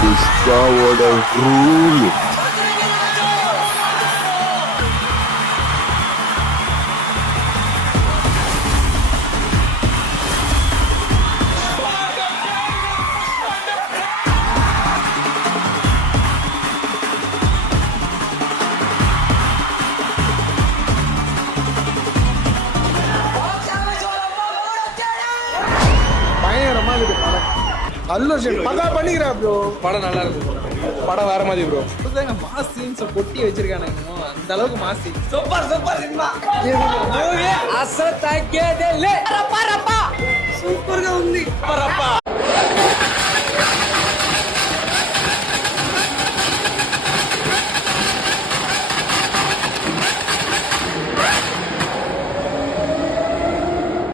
புஷ்பாவோட rule. பயங்கரமா இருக்கு படம். அல்லு அர்ஜுன் பக்கா பண்ணிக்கிறா ப்ரோ. படம் நல்லா இருக்கு. படம் வேற மாதிரி ப்ரோ. மாஸ் சீன்ஸ் கொட்டி வச்சிருக்கானுங்க. அந்த அளவுக்கு mass scene. Super super cinema. அசத்தாக்கேதே